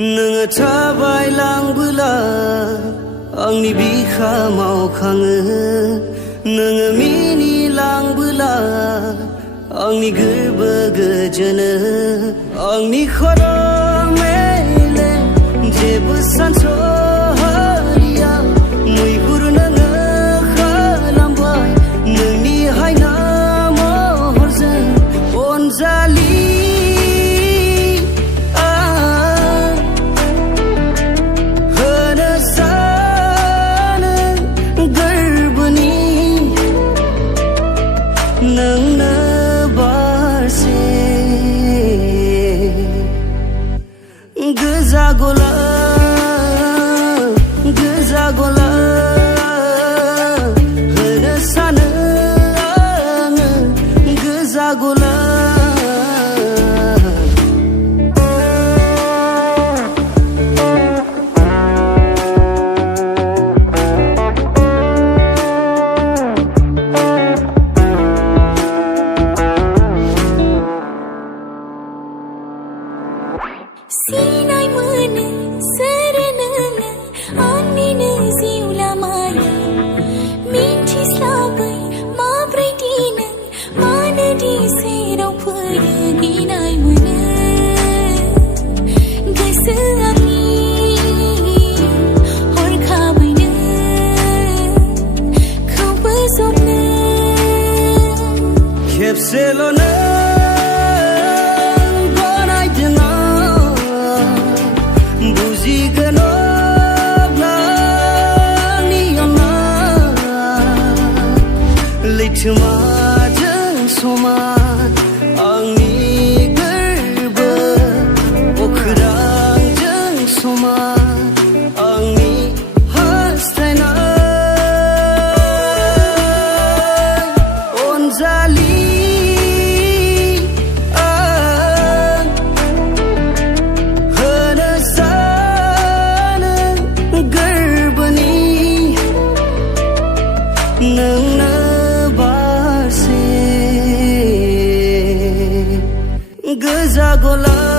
नोङो थाबायलांबोला आंनि बिखा मावखाङो नोङो मिनिलांबोला आंनि गोरबो गोजोनो आंनि खर' मेलेम जेबो सानस'हालिया मैहुर नोङो खालामबाय नोंनि हायना महरजों अनजालि नोंनो बारसे गोजा गलाब होनो सानो आङो गोजा गलाब Sinai mana serenana anina ziu lamaya minti slabai ma bredina mana di serau pergi nai mana gasani hor khabina kau besopna खेबसेल'नो लैथोमाजों समान आंनि गोरबो अख्रांजों समान आंनि हास्थायनाय अनजालि आं होनो सानो गोरबोनि नोंनो गोजा गलाब